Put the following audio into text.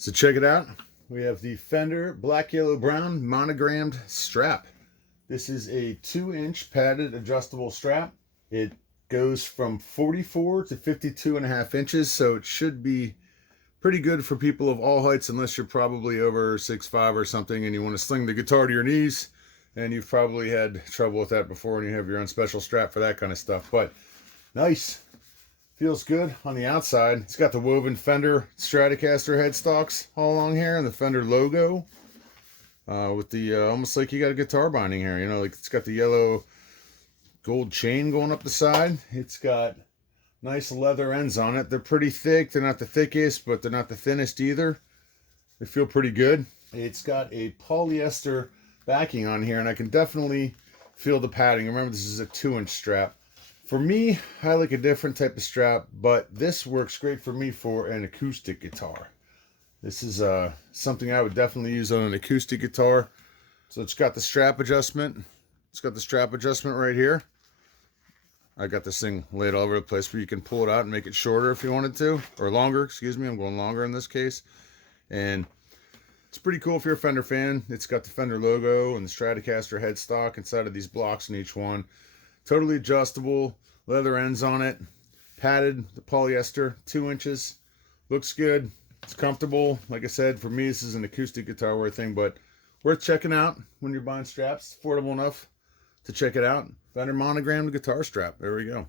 So check it out. We have the Fender black, yellow, brown monogrammed strap. This is a 2-inch padded adjustable strap. It goes from 44 to 52.5 inches, so it should be pretty good for people of all heights, unless you're probably over 6'5" or something and you want to sling the guitar to your knees, and you've probably had trouble with that before and you have your own special strap for that kind of stuff. But nice. Feels good on the outside. It's got the woven Fender Stratocaster headstalks all along here and the Fender logo with the almost like you got a guitar binding here, you know, like it's got the yellow gold chain going up the side. It's got nice leather ends on it. They're pretty thick. They're not the thickest, but they're not the thinnest either. They feel pretty good. It's got a polyester backing on here, and I can definitely feel the padding. Remember, this is a 2-inch strap. For me, I like a different type of strap, but this works great for me for an acoustic guitar. This is something I would definitely use on an acoustic guitar. So it's got the strap adjustment. It's got the strap adjustment right here. I got this thing laid all over the place where you can pull it out and make it shorter if you wanted to, or longer, excuse me. I'm going longer in this case. And it's pretty cool if you're a Fender fan. It's got the Fender logo and the Stratocaster headstock inside of these blocks in each one. Totally adjustable, leather ends on it, padded, the polyester, 2 inches. Looks good. It's comfortable. Like I said, for me, this is an acoustic guitar wear thing, but worth checking out when you're buying straps. Affordable enough to check it out. Fender monogrammed guitar strap. There we go.